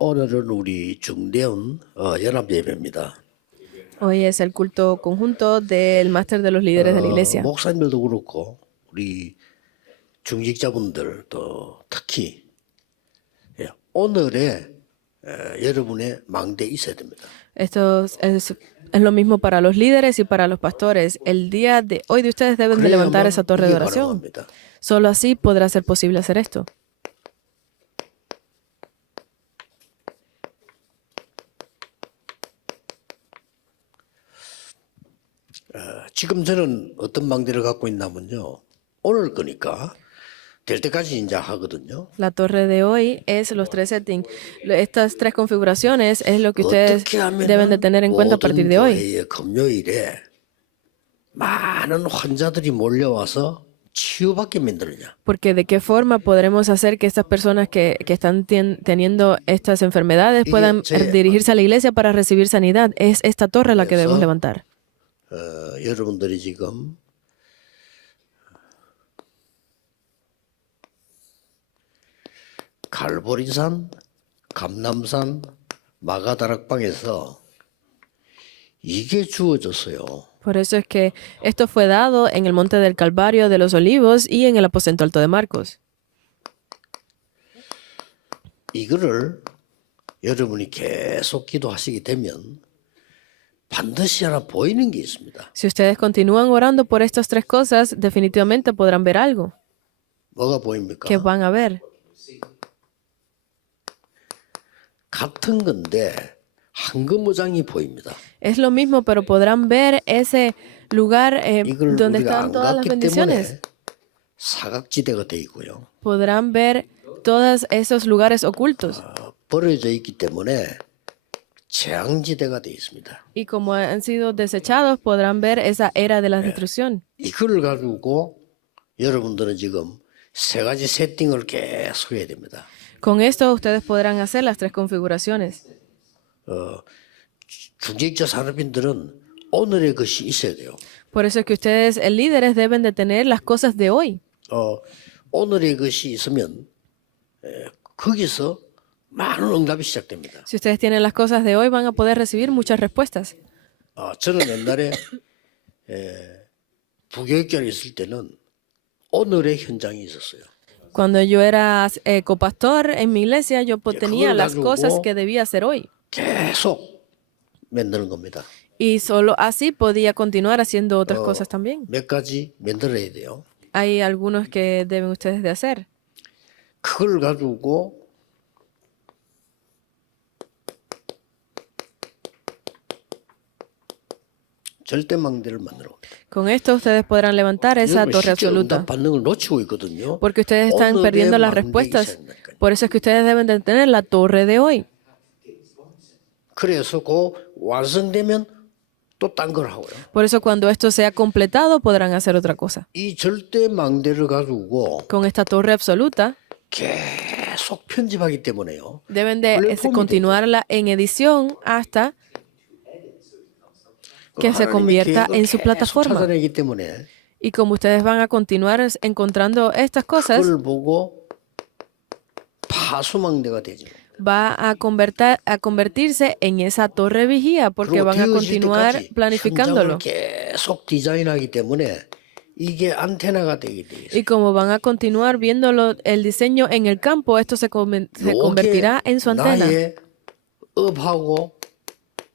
오늘은 우리 중대원 연합 예배입니다. Hoy es el culto conjunto del máster de los líderes de la iglesia. 목사님들도 그렇고 우리 중직자분들 또 특히 오늘의 여러분의 망대 있어야 됩니다. Esto es lo mismo para los líderes y para los pastores. El día de hoy de ustedes deben de levantar esa torre de 이게 oración. 가능합니다. Solo así podrá ser posible hacer esto. 지금 저는 어떤 망대를 갖고 있냐면요. 오늘 거니까 될 때까지 이제 하거든요. La torre de hoy es los tres settings. Estas tres configuraciones es lo que ustedes 어떻게 deben de 하면 tener en cuenta a partir de hoy. 교회의 금요일에 많은 환자들이 몰려와서 치유받게 만들냐. Porque de qué forma podremos hacer que estas personas que están teniendo estas enfermedades puedan dirigirse a la iglesia para recibir sanidad. Es esta torre la que debemos levantar. 여러분들이 지금 갈보리산, 감남산, 마가다락방에서 이게 주어졌어요. Por eso es que esto fue dado en el monte del Calvario de los Olivos y en el aposento alto de Marcos. 이거를 여러분이 계속 기도하시게 되면 반드시 하나 보이는 게 있습니다. Si ustedes continúan orando por estas tres cosas, definitivamente podrán ver algo. 뭐가 보입니까? ¿Qué van a ver? 같은 건데 황금무장이 보입니다. Es lo mismo, pero podrán ver ese lugar 이걸 donde 우리가 están 안 todas las 갔기 bendiciones. 때문에 사각지대가 돼 있고요. Podrán ver todos esos lugares ocultos. 버려져 있기 때문에 재앙지대가 돼 있습니다. Y como han sido desechados, podrán ver esa era de la destrucción. 이걸 가지고 여러분들은 지금 세 가지 세팅을 계속 해야 됩니다. Con esto ustedes podrán hacer las tres configuraciones. 중직자 산업인들은 오늘의 것이 있어야 돼요. Por eso es que ustedes, líderes, deben de tener las cosas de hoy. 오늘의 것이 있으면 거기서 많은 응답이 시작됩니다. Si ustedes tienen las cosas de hoy, van a poder recibir muchas respuestas. 저는 옛날에 부교육자로 있을 때는 오늘의 현장이 있었어요. Cuando yo era copastor en mi iglesia, yo tenía las cosas que debía hacer hoy. 계속 만드는 겁니다. Y solo así podía continuar haciendo otras cosas también. 몇 가지 만들어야 돼요. Hay algunos que deben ustedes de hacer. 그걸 가지고 절대망대를 만들어 옵니다. Con esto ustedes podrán levantar esa 여러분 torre 실제 absoluta. 응답 받는 걸 놓치고 있거든요. Porque ustedes están 오늘의 perdiendo las 망대가 respuestas. 있어야 된다니까요. Por eso es que ustedes deben de tener la torre de hoy. 그래서 그 완성되면 또 딴 걸 하고요. Por eso cuando esto sea completado podrán hacer otra cosa. 이 절대망대를 가지고 Con esta torre absoluta 계속 편집하기 때문에요. deben de 플랫폼이 continuarla en edición hasta que se convierta en su plataforma. 찾아내기 때문에 Y como ustedes van a continuar encontrando estas cosas, 그걸 보고 파수망대가 되죠. va a convertirse en esa torre vigía porque 그리고 van a 되어질 continuar 때까지 planificándolo. 현장을 계속 디자인하기 때문에 이게 안테나가 되게 돼 있어요. Y como van a continuar viéndolo el diseño en el campo, esto se convertirá en su antena. 나의 업하고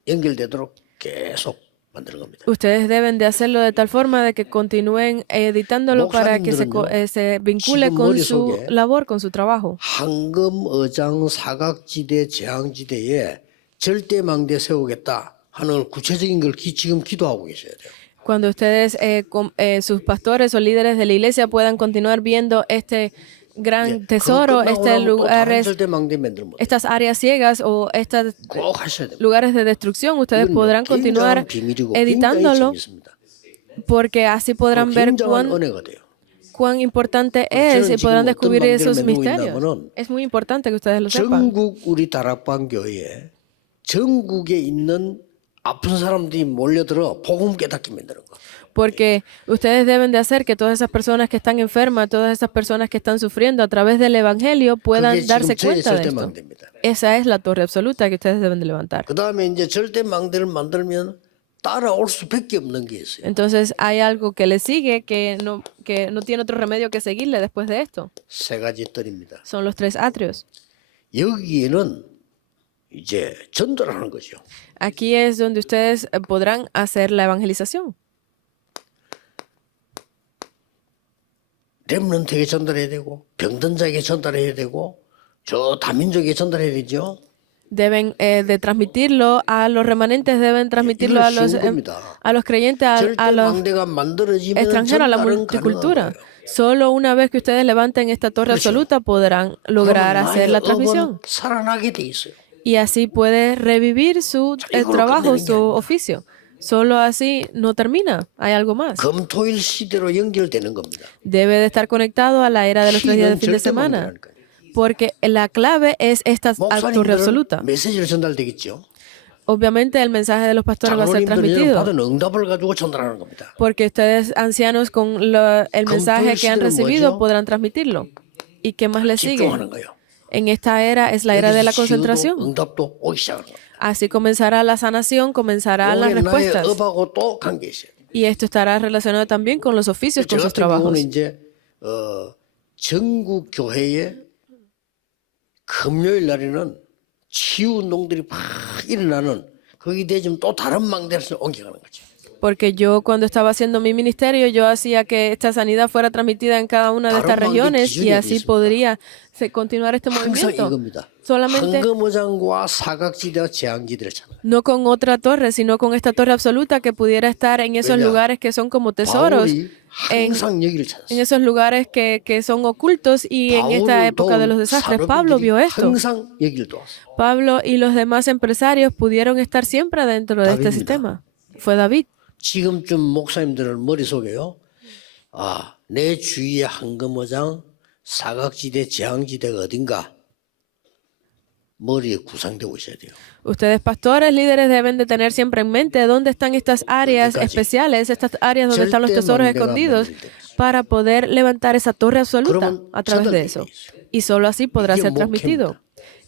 연결되도록 계속 만드는 겁니다. Ustedes deben de hacerlo de tal forma de que continúen editándolo para que se vincule con su labor, con su trabajo. 황금, 어장, 사각지대, 재앙지대에 절대망대 세우겠다 하는 구체적인 걸 지금 기도하고 계셔야 돼요. Cuando ustedes, sus pastores o líderes de la iglesia puedan continuar viendo este gran tesoro, estas áreas ciegas o estos 꼭 하셔야 됩니다. lugares de destrucción, ustedes podrán continuar editándolo porque así podrán ver 은혜가 돼요. cuán importante es y podrán descubrir esos misterios. Es muy importante que ustedes lo sepan. 전국 우리 다락방 교회에 전국에 있는 아픈 사람들이 몰려들어 복음 깨닫게 만드는 거. Porque ustedes deben de hacer que todas esas personas que están enfermas, todas esas personas que están sufriendo a través del Evangelio 그게 puedan 지금 darse 저의 cuenta de esto. 절대망대입니다. Esa es la torre absoluta que ustedes deben de levantar. 그 다음에 이제 절대망대를 만들면 따라올 수밖에 없는 게 있어요. Entonces hay algo que le sigue que no tiene otro remedio que seguirle después de esto. 세 가지 뜰입니다. Son los 3 atrios. 여기에는 이제 전도하는 거죠. Aquí es donde ustedes podrán hacer la evangelización. 렘넌트에게 전달해야 되고 병든 자에게 전달해야 되고 저 다민족에게 전달해야 되죠. Deben de transmitirlo a los remanentes, deben transmitirlo 이거 a los, 쉬운 겁니다. a los creyentes, a los 절대망대가 만들어지면 extranjeros, a la 전달은 multicultura. 가능한 거예요. Solo una vez que ustedes levanten esta torre absoluta podrán lograr 그러면 hacer 나의 la 업은 transmisión. 살아나게 돼 있어요. Y así puede revivir su trabajo, su oficio. Solo así no termina. Hay algo más. 금토일 시대로 연결되는 겁니다. Debe de estar conectado a la era de los 3 días de 키는 fin de semana. 절대망대라는 거예요. Porque la clave es esta torre 목사님들은 absoluta. 메시지를 전달되겠죠. Obviamente el mensaje de los pastores va a ser 장로님들은 transmitido. 받은 응답을 가지고 전달하는 겁니다. Porque ustedes, ancianos, con el mensaje que han recibido podrán transmitirlo. ¿Y qué más les sigue? 집중하는 거예요. En esta era es la era de la 여기서 치유도 concentración. 응답도 오기 시작하는 거예요. Así comenzará la sanación, comenzarán las 이게 나의 respuestas. 업하고 또 관계 있어요. Y esto estará relacionado también con los oficios, con 저 sus 같은 경우는 trabajos. 이제 전국 교회에 금요일 날에는 치유 운동들이 막 일어나는 거기 되면 또 다른 망대로 옮겨가는 거죠. Porque yo cuando estaba haciendo mi ministerio, yo hacía que esta sanidad fuera transmitida en cada una de estas regiones y así podría continuar este 항상 movimiento. 이겁니다. Solamente 황금어장과 사각지대와 재앙지대를 찾는 거예요. no con otra torre, sino con esta torre absoluta que pudiera estar en esos 왜냐? lugares que son como tesoros, 바울이 항상 여기를 찾았어요. en esos lugares que son ocultos y en esta época de los desastres. Pablo vio esto. 항상 여기를 도왔어요. Pablo y los demás empresarios pudieron estar siempre dentro de este David입니다. sistema. Fue David. 지금쯤 목사님들 머릿속에요. 아, 내 주위에 황금어장, 사각지대, 재앙지대가 어딘가 머리에 구상되고 있어야 돼요. Ustedes, pastores, líderes, deben de tener siempre en mente dónde están estas áreas especiales, estas áreas donde están los tesoros escondidos, para poder levantar esa torre absoluta a través de eso. Y solo así podrá ser transmitido.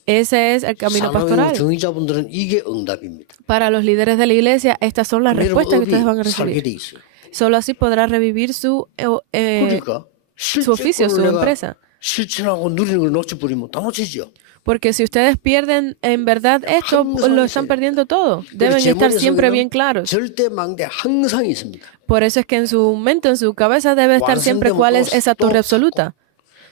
Ese es el camino 산업의 pastoral. 중위자분들은 이게 응답입니다. Para los líderes de la iglesia, estas son las respuestas que ustedes van a 업이 살게 recibir. 돼 있어요. Solo así podrá revivir su 그러니까 oficio, su 실제로 내가 empresa. 실천하고 누리는 걸 놓쳐버리면 다 놓치죠. Porque si ustedes pierden en verdad esto, lo están perdiendo todo. Deben estar siempre bien claros. 절대망대 항상 있습니다. Por eso es que en su mente, en su cabeza, debe estar siempre cuál es esa torre absoluta.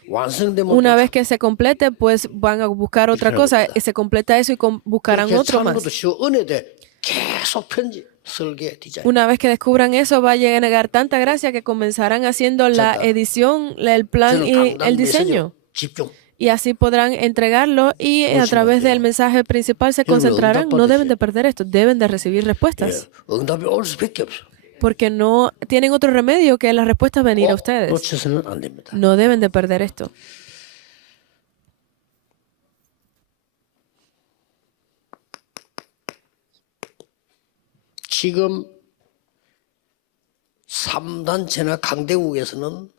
완성되면 Una vez que se complete, pues van a buscar otra cosa. Se completa eso y buscarán otro más. 것도 쉬워. 은혜대 계속 편집, 설계, 디자인. Una vez que descubran eso, va a llegar tanta gracia que comenzarán haciendo la edición, el plan y el diseño. 집중. Y así podrán entregarlo y a través del mensaje principal se concentrarán. No deben de perder esto, deben de recibir respuestas. 응답이 올 수밖에 없어. Porque no tienen otro remedio que las respuestas venir a ustedes. 놓쳐서는 안 됩니다. No deben de perder esto. 지금 3단체나 강대국에서는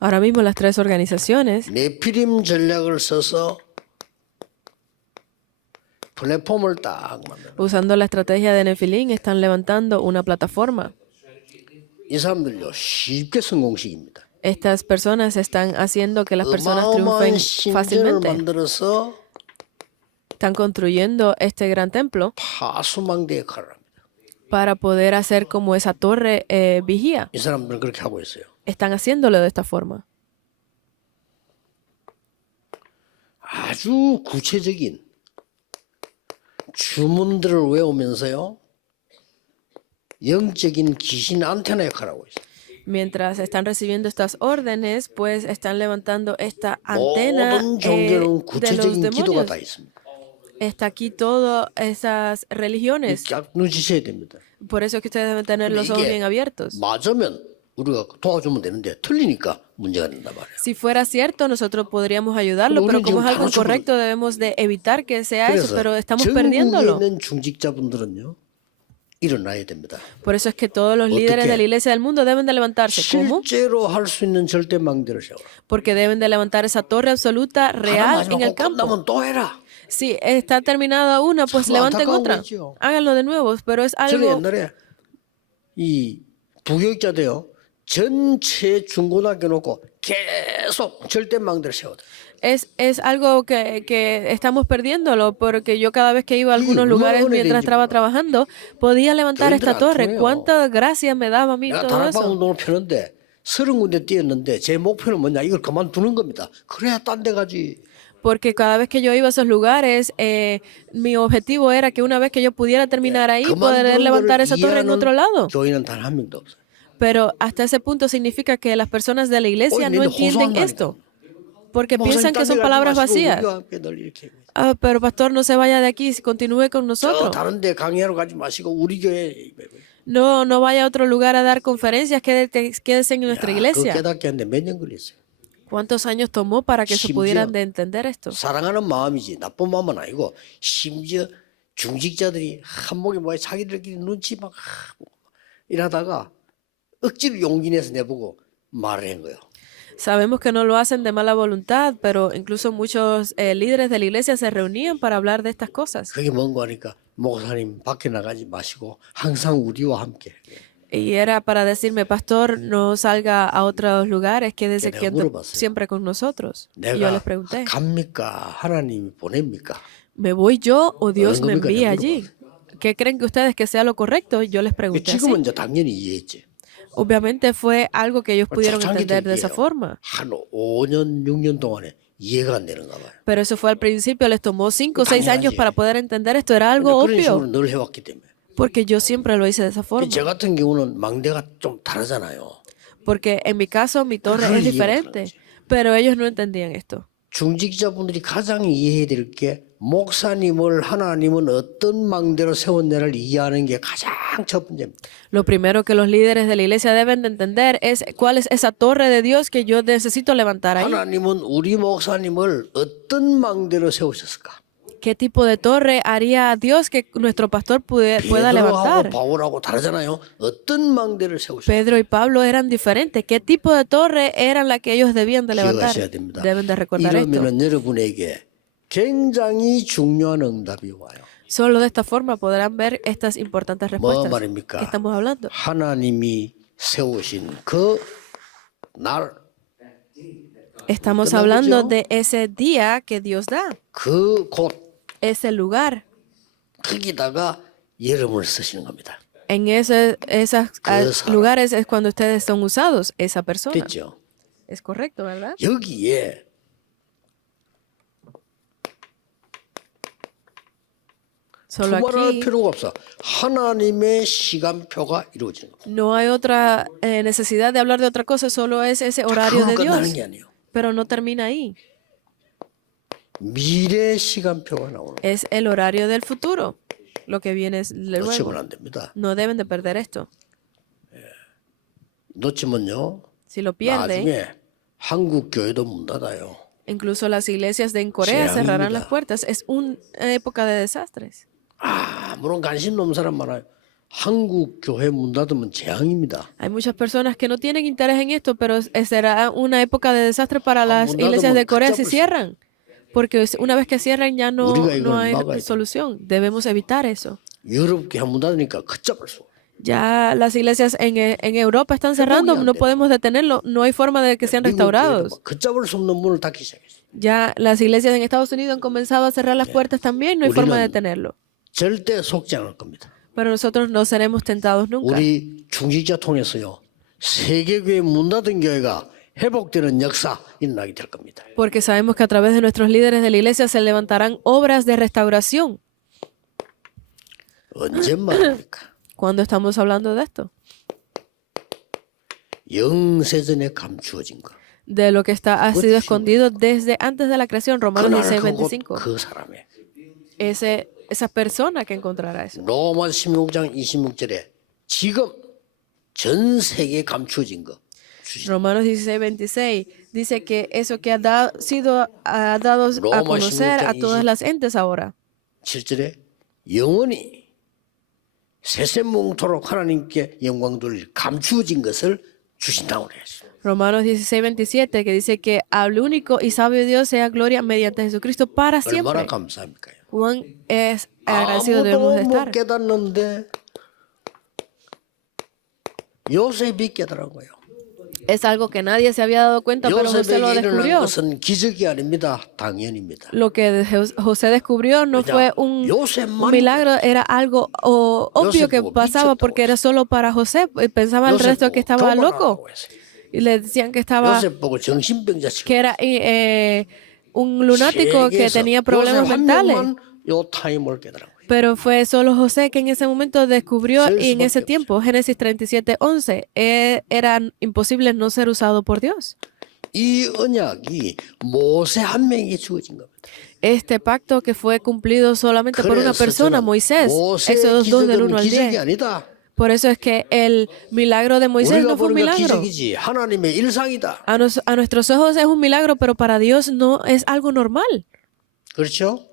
Ahora mismo las 3 organizaciones 네피림 전략을 써서 플랫폼을 딱 만드는. usando la estrategia de Nefilim, están levantando una plataforma. 이 사람들요 쉽게 성공식입니다. Estas personas están haciendo que las personas 어마어마한 triunfen 신전을 fácilmente. 만들어서 Están construyendo este gran templo 파수망대 역할을 합니다. para poder hacer como esa torre vigía. 이 사람들은 그렇게 하고 있어요. Están haciéndolo de esta forma. 아주 구체적인 주문들을 외우면서요. 영적인 귀신 안테나 역할을 하고 있어요. Mientras están recibiendo estas órdenes, pues están levantando esta antena 모든 de 종교는 los 구체적인 기도가 다 demonios. 있습니다. Está aquí todas esas religiones. 쫙 눈치셔야 됩니다. Por eso es que ustedes deben tener los ojos 이게 bien abiertos. 맞으면 우리가 도와주면 되는데 틀리니까 문제가 된단 말이에요. Si fuera cierto, nosotros podríamos ayudarlo, pero como es algo incorrecto, debemos de evitar que sea eso, pero estamos 전국에 perdiéndolo. 있는 중직자분들은요, 일어나야 됩니다. Por eso es que todos los líderes de la iglesia del mundo deben de levantarse. ¿Cómo? 실제로 할 수 있는 절대망대를 세워라. Porque deben de levantar esa torre absoluta real en el campo. 끝나면 또 해라. Si está terminada una, pues 참 levanten 안타까운 otra. 거죠. Háganlo de nuevo, pero es 저는 algo. 옛날에 이 부교육자들요, 전체 중고등학교 놓고 계속 절대망대를 세워다. Es algo que estamos perdiéndolo, porque yo cada vez que iba a algunos lugares mientras estaba trabajando, podía levantar esta torre. ¿Cuántas gracias me daba a mí 내가 todo 다락방 eso? 운동을 펴는데 30군데 뛰었는데 제 목표는 뭐냐, 이걸 그만두는 겁니다. 그래야 딴 데 가지. Porque cada vez que yo iba a esos lugares, mi objetivo era que una vez que yo pudiera terminar ahí, poder levantar esa torre en otro lado. 교인은 단 한 명도 없어요. Pero hasta ese punto significa que las personas de la iglesia no entienden esto, porque piensan que son palabras vacías. Ah, pero pastor, no se vaya de aquí, continúe con 저 nosotros. 다른 데 강의하러 가지 마시고 우리 교회. No, no vaya a otro lugar a dar conferencias, quédese en nuestra 그 iglesia. 깨닫게 하는데 몇 년 걸렸어요. ¿Cuántos años tomó para que se 심지어 pudieran de entender esto? 사랑하는 마음이지 나쁜 마음은 아니고, 심지어 중직자들이 한목에 뭐야 자기들끼리 눈치 막 이러다가 억지로 용기 내서 내보고 말을 한 거예요. Sabemos que no lo hacen de mala voluntad, pero incluso muchos líderes de la iglesia se reunían para hablar de estas cosas. 그게 뭔가 하니까 목사님 밖에 나가지 마시고 항상 우리와 함께. Y era para decirme, pastor, no salga a otros lugares, quédese 내가 quieto 물어봤어요. siempre con nosotros. Y yo les 내가 pregunté, 갑니까? 하나님이 보냅니까? ¿me voy yo o Dios me 겁니까? envía 내가 allí? ¿Qué creen que ustedes que sea lo correcto? Yo les pregunté así. 지금은 이제 당연히 이해했지. Obviamente fue algo que ellos pudieron 초창기 entender de esa 때예요. forma. 한 5년, 6년 동안에 이해가 안 되는가 봐요. Pero eso fue al principio, les tomó 5 o 6 años 당연하지. para poder entender esto. Era algo 그런 식으로 obvio, 늘 해왔기 때문에. porque yo siempre lo hice de esa forma. 저 같은 경우는 망대가 좀 다르잖아요. Porque en mi caso, mi torre 그걸 es 이해 diferente, 못하는 거지. pero ellos no entendían esto. 중직자분들이 가장 이해해야 될 게, 목사님을 하나님은 어떤 망대로 세웠냐를 이해하는 게 가장 첫 번째입니다. Lo primero que los líderes de la iglesia deben de entender es cuál es esa torre de Dios que yo necesito levantar ahí. 하나님은 우리 목사님을 어떤 망대로 세우셨을까? ¿Qué tipo de torre haría Dios que nuestro pastor pueda 베드로하고 levantar? 바울하고 다르잖아요. 어떤 망대를 세우셨을까? Pedro y Pablo eran diferentes. ¿Qué tipo de torre eran la que ellos debían de levantar? 기억하셔야 됩니다. Deben de recordar esto. 이러면은 여러분에게 굉장히 중요한 응답이 와요. Solo de esta forma podrán ver estas importantes 뭐 respuestas 말입니까? que estamos hablando. 하나님이 세우신 그 날, Estamos ¿Entendemos hablando yo? de ese día que Dios da, 그 곳, ese lugar. 거기다가 여러분을 쓰시는 겁니다. En esos 사람. lugares es cuando ustedes son usados, esa persona. 됐죠? Es correcto, ¿verdad? 여기에 Solo 두말할 aquí 필요가 없어. 하나님의 시간표가 이루어지는 겁니다. no hay otra necesidad de hablar de otra cosa, solo es ese horario de 그거 끝나는 Dios. 게 아니에요. Pero no termina ahí. 미래 시간표가 나오는 거예요. Es el horario del futuro, lo que viene es luego. 놓치면 안 됩니다. No deben de perder esto. 놓치면요, Si lo pierden, 나중에 한국 교회도 문 닫아요. incluso las iglesias de en Corea cerrarán las 재앙입니다. puertas. Es una época de desastres. 물론 관심 없는 사람 많아요. 한국 교회 문 닫으면 재앙입니다. Hay muchas personas que no tienen interés en esto, pero será una época de desastre para las iglesias de Corea si cierran. Porque una vez que cierran ya no hay solución. Debemos evitar eso. 유럽 교회 문 닫으니까 걷잡을 수. Ya las iglesias en Europa están cerrando, no podemos detenerlo. No hay forma de que sean restaurados. 걷잡을 수 없는 문을 닫기 시작했어요. Ya las iglesias en Estados Unidos han comenzado a cerrar las puertas también. No hay forma de detenerlo. 절대 속지 않을 겁니다. Pero nosotros no seremos tentados nunca. 우리 중직자 통해서요, 세계교회 문 닫은 교회가 회복되는 역사 일어나게 될 겁니다. Porque sabemos que a través de nuestros líderes de la iglesia se levantarán obras de restauración. 언제 말입니까? ¿Cuándo estamos hablando de esto? 영세전에 감추어진 거. De lo que ha sido escondido desde antes de la creación, Romanos 그날 16:25. 그 사람의 Esa persona que encontrará eso. 로마 16장 26절에 지금 전 세계에 감추어진 거 주신. Romanos 16:26 dice que eso que sido dado a Roma conocer a 16, todas las entes ahora. 7절에 영원히 세세몽토록 하나님께 영광 돌릴 감추어진 것을 주신다고 그랬어요. Romanos 16:27 que dice que al único y sabio Dios sea gloria mediante Jesucristo para 얼마나 siempre. 감사합니까? Cuán es agradecido debemos 아무도 de 못 estar. 깨닫는데 요셉이 깨달은 거예요. Es algo que nadie se había dado cuenta, pero José lo 요셉에게 일어난 descubrió. 것은 기적이 아닙니다. 당연입니다. Lo que José descubrió no fue un milagro, era algo obvio que pasaba porque era solo para José. Y pensaba el resto que estaba loco. Y le decían que estaba, 요셉 보고 정신병자 치고 que era un lunático que tenía problemas 요셉 한 mentales. 명만 요 타임을 깨달은 거예요. Pero fue solo José que en ese momento descubrió Ser y en ese su밖에 tiempo, Génesis 37:11, era imposible no ser usado por Dios. 이 언약이 모세 한 명에게 주어진 겁니다. Este pacto que fue cumplido solamente por una persona, Moisés, 모세의 Éxodo 2 del 1 기적은 al 기적이 10. 아니다. Por eso es que el milagro de Moisés 우리가 no fue un 보니까 milagro. 기적이지 하나님의 일상이다. A nuestros ojos es un milagro, pero para Dios no es algo normal. 그렇죠?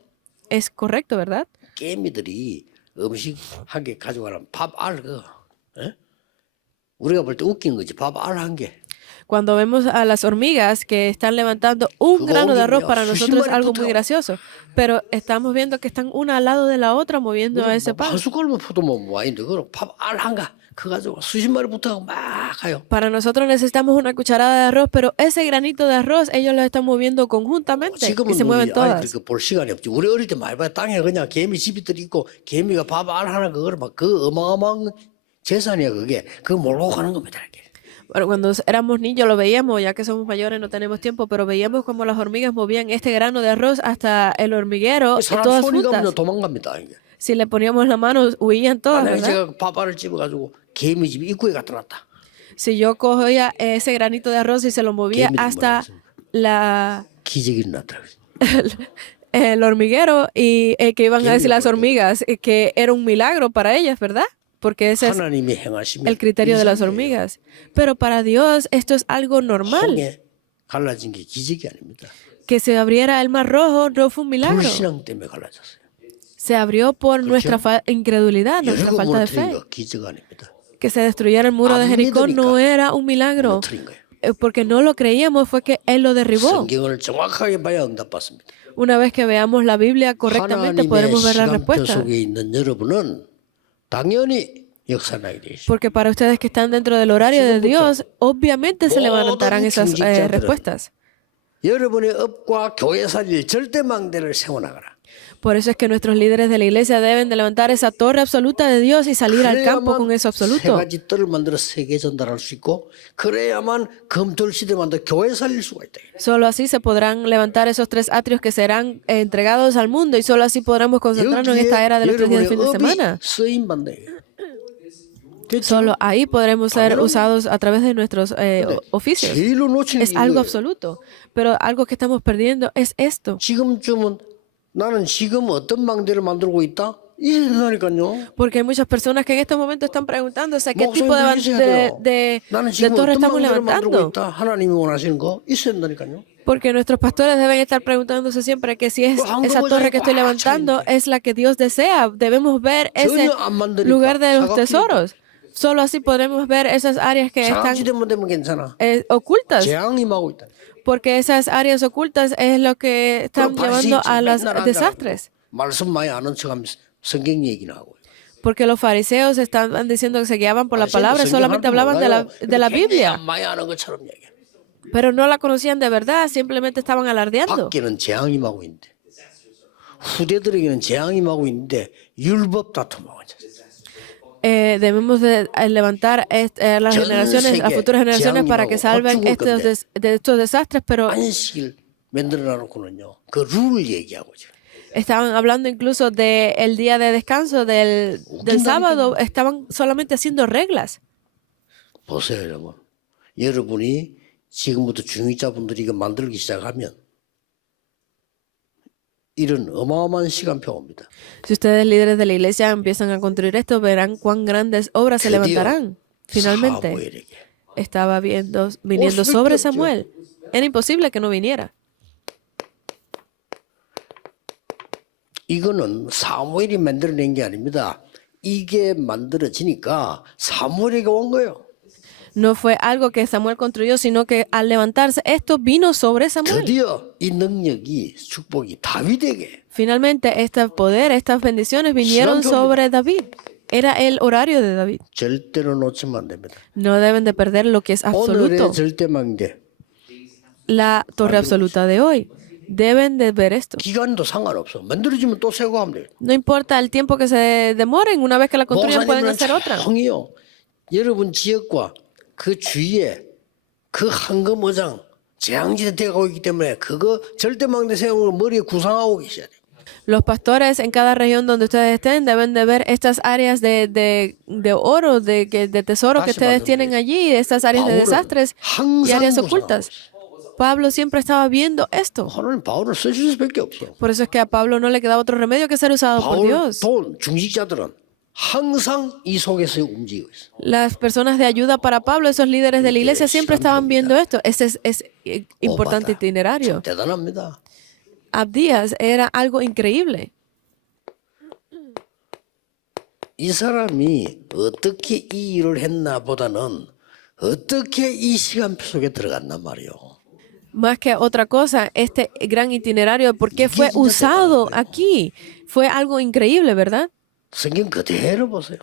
Es correcto, ¿verdad? 개미들이 음식 한 개 가져가면 밥 알 그. 우리가 볼 때 웃긴 거지. 밥 알 한 개. Cuando vemos a las hormigas que están levantando un grano de arroz, para nosotros es algo muy 수십마리 gracioso. Pero estamos viendo que están una al lado de la otra moviendo ese pan. 한 숟갈만 퍼도면 와인데 그럼 밥 알 한가. 그 가지고 수십 마리 붙어가고 막 가요. Para nosotros necesitamos una cucharada de arroz, pero ese granito de arroz ellos lo están moviendo conjuntamente y 지금은 se mueven 우리 todas. 아이들이 볼 시간이 없지. 우리 어릴 때 많이 봐요. 땅에 그냥 개미 집이들이 있고 개미가 밥 알 하나 그걸 막 그 어마어마한 재산이야 그게. 그거 몰고 가는 겁니다. 이렇게. Bueno, cuando éramos niños lo veíamos, ya que somos mayores no tenemos tiempo, pero veíamos como las hormigas movían este grano de arroz hasta el hormiguero y 사람 todas 손이 juntas. 가면 도망갑니다. 이게. Si le poníamos la mano, huían todas, 만약에 ¿verdad? 제가 밥 알을 집어가지고 개미 집 입구에 갖다 놨다. Si yo cogía ese granito de arroz y se lo movía Qué hasta mismo 기적이 일어났다. el hormiguero y que iban a decir las hormigas que era un milagro para ellas, ¿verdad? Porque ese es 하나님이 행하시면 el criterio de las 일상이에요. hormigas. Pero para Dios esto es algo normal. 홍해 갈라진 게 기적이 아닙니다. Que se abriera el mar rojo no fue un milagro. 불신앙 때문에 갈라졌어요. Se abrió por nuestra incredulidad, nuestra 여리고 falta de 무너뜨린 fe. 거 기적 아닙니다. Que se destruyera el muro de 안 Jericó no 믿으니까 era un milagro. 무너뜨린 거예요. Porque no lo creíamos, fue que Él lo derribó. 성경을 정확하게 봐야 응답받습니다. Una vez que veamos la Biblia correctamente, 하나님의 podremos ver la 시간표 respuesta. 속에 있는 여러분은 당연히 역사나게 되시죠. Porque para ustedes que están dentro del horario de Dios, obviamente se levantarán esas 중직자들은 respuestas. 여러분의 업과 교회 살릴 절대 망대를 세워나가라. Por eso es que nuestros líderes de la iglesia deben de levantar esa torre absoluta de Dios y salir al campo con eso 세 absoluto. 가지 뜰을 만들어 세계 전달할 수 있고 그래야만 금토일 시대 만들어 교회 살릴 수가 있다. Solo así se podrán levantar esos 3 atrios que serán entregados al mundo y solo así podremos concentrarnos en esta era de los 3 días de fin de semana. 쓰임 받는 Solo ahí podremos ser usados a través de nuestros oficios. 제일로 놓치는 Es 게 algo 이거예요. absoluto, pero algo que estamos perdiendo es esto. 지금쯤은 나는 지금 어떤 망대를 만들고 있다? 이래 된다니까요. Porque hay muchas personas que en estos momentos están preguntándose qué 목소리 tipo 들리셔야 돼요. de 나는 지금 torre 어떤 estamos 망대를 만들고 levantando. 있다? 하나님이 원하시는 거 있어야 된다니까요. Porque nuestros pastores deben estar preguntándose siempre que si es esa torre que estoy levantando es la que Dios desea. Debemos ver ese 전혀 안 만드니까 lugar de los 사각지대. tesoros. Solo así podremos ver esas áreas que están 사각지대만 되면 괜찮아. ocultas. 재앙이 임하고 있다. Porque esas áreas ocultas es lo que están 그럼 llevando a los 맨날 앉아가지고 desastres. 말씀 많이 아는 척하면서 성경 얘기나 하고. Porque los fariseos estaban diciendo que se guiaban por la palabra, 성경 solamente 하나도 hablaban 몰라요. de la Biblia, 많이 아는 것처럼 얘기해. pero no la conocían de verdad, simplemente estaban alardeando. 밖에는 재앙이 임하고 있는데 후대들에게는 재앙이 임하고 있는데 율법 다툼하고 있어요. Debemos de levantar las generaciones, las futuras generaciones para que salven de estos desastres, pero 안식일 만들어 놓고는요. 그 룰을 얘기하고 있어요. estaban hablando incluso del día de descanso del sábado, estaban solamente haciendo reglas. 보세요, 여러분. 여러분이 지금부터 중위자분들이 이거 만들기 시작하면 이런 어마어마한 시간표 옵니다. Si ustedes líderes de la iglesia empiezan a construir esto, verán cuán grandes obras se 드디어 levantarán. Finalmente, 사무엘에게. estaba viniendo sobre Samuel. Era imposible que no viniera. 이거는 사무엘이 만들어낸 게 아닙니다. 이게 만들어지니까 사무엘에게 온 거예요. No fue algo que Samuel construyó, sino que al levantarse esto vino sobre Samuel. 드디어 이 능력이 축복이 다윗에게. Finalmente, este poder, estas bendiciones vinieron sobre David. Era el horario de David. 절대로 놓치면 안 됩니다. No deben de perder lo que es absoluto. 오늘의 절대망대. La torre absoluta de hoy. Deben de ver esto. 기간도 상관없어. 만들어지면 또 새거 하면 돼. No importa el tiempo que se demoren, una vez que la construyan pueden 목사님은 hacer otra. 형이요. 여러분 지역과 그 주위에 그 황금어장 재앙지대 되어가고 있기 때문에 그거 절대망대 세우는 걸 머리에 구상하고 계셔야 돼요. Los pastores en cada región donde ustedes estén deben de ver estas áreas de oro, de tesoro que ustedes tienen allí, estas áreas de desastres y áreas ocultas. Pablo siempre estaba viendo esto. 하나님 바울을 쓰실 수밖에 없어. Por eso es que a Pablo no le quedaba otro remedio que ser usado por 바울 Dios. 돈 중직자들은 항상 이 속에서 움직이고 있어. Las personas de ayuda para Pablo, esos líderes de la iglesia, siempre estaban viendo esto. Ese es importante itinerario. 대단합니다. Abdías era algo increíble. 이 사람이 어떻게 이 일을 했나 보다는 어떻게 이 시간표 속에 들어갔나 말이요. Más que otra cosa, este gran itinerario, ¿por qué fue usado aquí? Fue algo increíble, ¿verdad? 성경 그대로 보세요.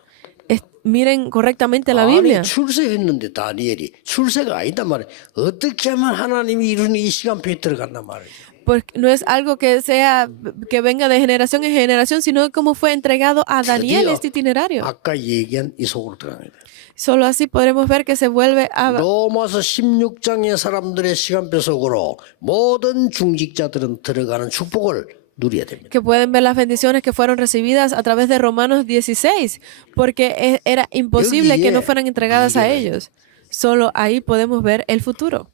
Miren correctamente la Biblia. 아니 출세했는데 다니엘이 출세가 아니다 말이에요. 어떻게 하면 하나님이 이루는 이 시간표에 들어갔나 말이에요. Porque no es algo que sea que venga de generación en generación, sino como fue entregado a Daniel este itinerario. 아까 얘기한 이 속으로 들어가는 거예요. Solo así podremos ver que se vuelve a 로마서 16장의 사람들의 시간표 속으로 모든 중직자들은 들어가는 축복을 누려야 됩니다. que pueden ver las bendiciones que fueron recibidas a través de Romanos 16, porque era imposible que no fueran entregadas a ellos. Solo ahí podemos ver el futuro.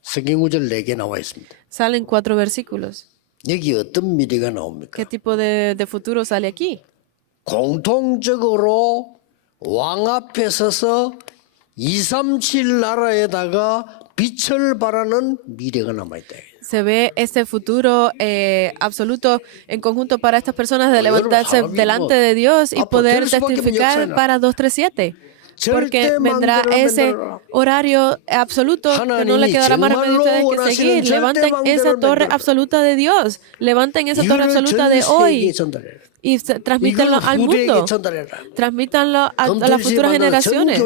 성경 구절 4개 나와 있습니다. Salen 4 versículos. 여기 어떤 미래가 나옵니까? ¿Qué tipo de futuro sale aquí? 공통적으로 왕 앞에 서서 237 나라에다가 빛을 발하는 미래가 남아있다. Se ve este futuro absoluto en conjunto para estas personas de levantarse delante de Dios y poder testificar para 237. Porque vendrá ese horario absoluto que no le quedará más remedio a ustedes que seguir. Levanten esa torre absoluta de Dios. Levanten esa torre absoluta de hoy. Y transmítanlo al mundo. Transmítanlo a las futuras generaciones.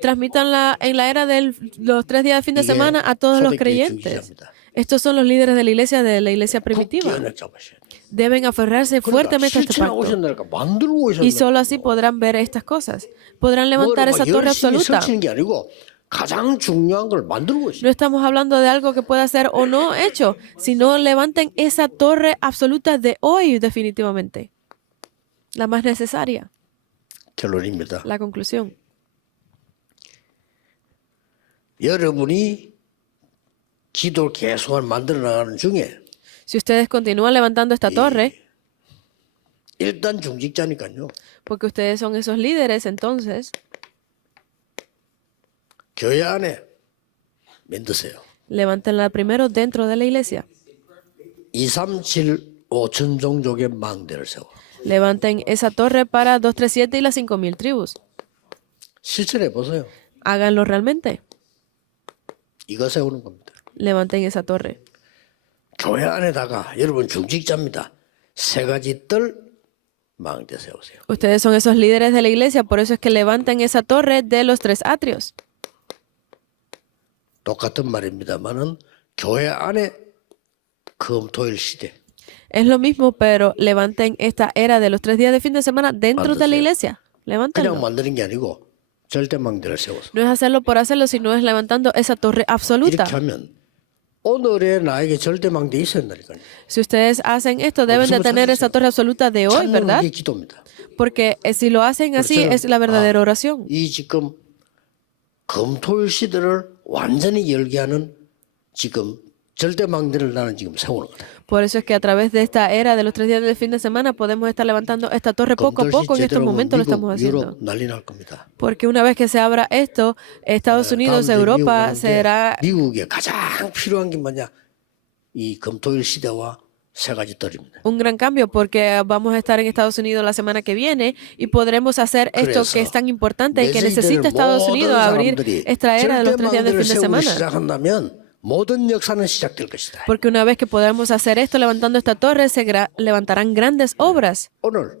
Transmítanla en la era de los 3 días de fin de semana a todos los creyentes. Estos son los líderes de la iglesia primitiva. Deben aferrarse fuertemente a este pacto. Y solo así podrán ver estas cosas. Podrán levantar esa torre absoluta. No estamos hablando de algo que pueda ser o no hecho, sino levanten esa torre absoluta de hoy definitivamente. La más necesaria. La conclusión. 여러분이 기도를 계속 만들어 나가는 중에 Si ustedes continúan levantando esta torre, 일단 중직자니까요. porque ustedes son esos líderes, entonces 교회 안에 만드세요. levántenla primero dentro de la iglesia. 237 5천 종족의 망대를 세워. Levanten esa torre para 237 y las 5,000 tribus. 실천해 보세요. Háganlo realmente. 이거 세우는 겁니다. Levanten esa torre. 교회 안에다가 여러분 중직자입니다. 3가지 뜰 망대 세우세요. Ustedes son esos líderes de la iglesia, por eso es que levanten esa torre de los 3 atrios. 똑같은 말입니다만은 교회 안에 금토일 시대. Es lo mismo, pero levanten esta era de los 3 días de fin de semana dentro de la iglesia. 그냥 Levántenlo. 만드는 게 아니고 절대 망대를 세워서. No es hacerlo por hacerlo, sino es levantando esa torre absoluta. 이렇게 하면 오늘의 나에게 절대 망대 있어야 한다니까요. Si ustedes hacen esto, deben de tener esa torre absoluta de hoy, ¿verdad? 이게 기도입니다. Porque si lo hacen así, es la verdadera oración. 이 지금 금토일 시대를 완전히 열게 하는 지금 절대 망대를 나는 지금 세우는 거다. Por eso es que a través de esta era de los 3 días del fin de semana podemos estar levantando esta torre poco a poco. En estos momentos lo estamos haciendo. 유럽 난리 날 겁니다. Porque una vez que se abra esto, Estados Unidos, Europa será 미국에 가장 필요한 게 뭐냐? 이 금토일 시대와 세 가지 뜰입니다. un gran cambio porque vamos a estar en Estados Unidos la semana que viene y podremos hacer esto que es tan importante y que necesita Estados Unidos abrir esta era de los 3 días del fin de semana. 시작한다면 모든 역사는 시작될 것이다. Porque una vez que podamos hacer esto levantando esta torre, se levantarán grandes obras. 오늘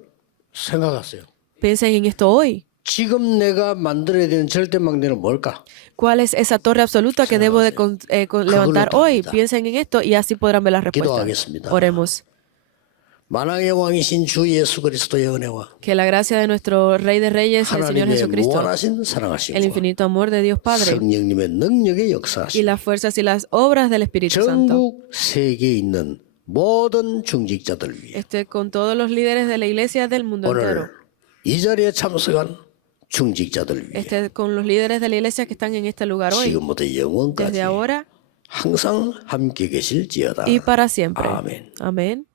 생각하세요. Piensen en esto hoy. 지금 내가 만들어야 되는 절대 망대는 뭘까? ¿Cuál es esa torre absoluta que debo de levantar hoy? Piensen en esto y así podrán ver la respuesta. 기도하겠습니다. Oremos. 만왕의 왕이신 주 예수 그리스도의 은혜와 Que la gracia de nuestro Rey de Reyes, el Señor 하나님의 Jesucristo, 무한하신 el 사랑하심과 infinito amor de Dios Padre 성령님의 능력의 y 역사하심 las fuerzas y las obras del Espíritu Santo 전국 세계에 있는 모든 중직자들 위해 esté con todos los líderes de la iglesia del mundo entero. 오늘 이 자리에 참석한 중직자들 위해 Esté con los líderes de la iglesia que están en este lugar hoy, 지금부터 영원까지 desde ahora 항상 함께 계실지어다. y para siempre. 아멘. Amén.